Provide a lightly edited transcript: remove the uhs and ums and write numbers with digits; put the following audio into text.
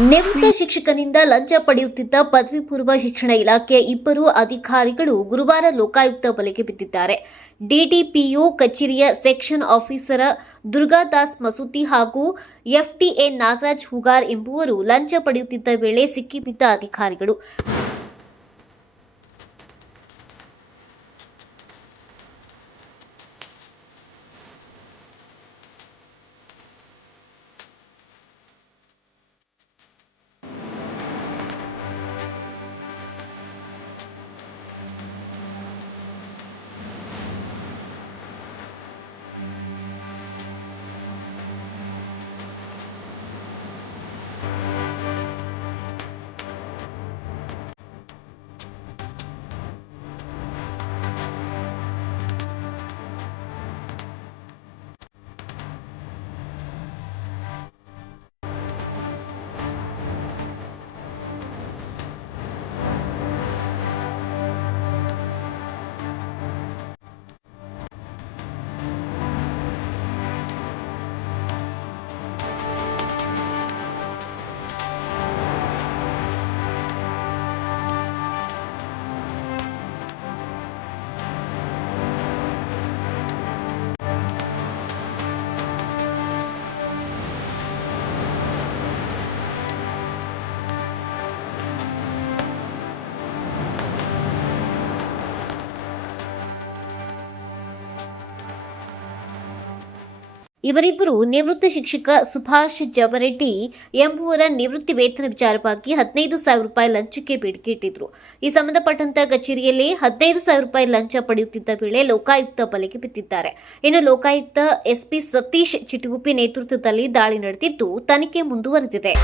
ನಿವೃತ್ತ ಶಿಕ್ಷಕನಿಂದ ಲಂಚ ಪಡೆಯುತ್ತಿದ್ದ ಪದವಿ ಪೂರ್ವ ಶಿಕ್ಷಣ ಇಲಾಖೆಯ ಇಬ್ಬರು ಅಧಿಕಾರಿಗಳು ಗುರುವಾರ ಲೋಕಾಯುಕ್ತ ಬಲೆಗೆ ಬಿದ್ದಿದ್ದಾರೆ. ಡಿಡಿಪಿಯು ಕಚೇರಿಯ ಸೆಕ್ಷನ್ ಆಫೀಸರ್ ದುರ್ಗಾದಾಸ್ ಮಸೂತಿ ಹಾಗೂ ಎಫ್ಟಿಎ ನಾಗರಾಜ್ ಹುಗಾರ್ ಎಂಬುವರು ಲಂಚ ಪಡೆಯುತ್ತಿದ್ದ ವೇಳೆ ಸಿಕ್ಕಿಬಿದ್ದ ಅಧಿಕಾರಿಗಳು. ಇವರಿಬ್ಬರು ನಿವೃತ್ತ ಶಿಕ್ಷಕ ಸುಭಾಷ್ ಜವರೆಡ್ಡಿ ಎಂಬುವರ ನಿವೃತ್ತಿ ವೇತನ ವಿಚಾರವಾಗಿ 15,000 ರೂಪಾಯಿ ಲಂಚಕ್ಕೆ ಬೇಡಿಕೆ ಇಟ್ಟಿದ್ರು. ಈ ಸಂಬಂಧಪಟ್ಟಂತ ಕಚೇರಿಯಲ್ಲಿ 15,000 ರೂಪಾಯಿ ಲಂಚ ಪಡೆಯುತ್ತಿದ್ದ ವೇಳೆ ಲೋಕಾಯುಕ್ತ ಬಲೆಗೆ ಬಿದ್ದಿದ್ದಾರೆ. ಇನ್ನು ಲೋಕಾಯುಕ್ತ ಎಸ್ಪಿ ಸತೀಶ್ ಚಿಟಗುಪ್ಪಿ ನೇತೃತ್ವದಲ್ಲಿ ದಾಳಿ ನಡೆದಿದ್ದು ತನಿಖೆ ಮುಂದುವರೆದಿದೆ.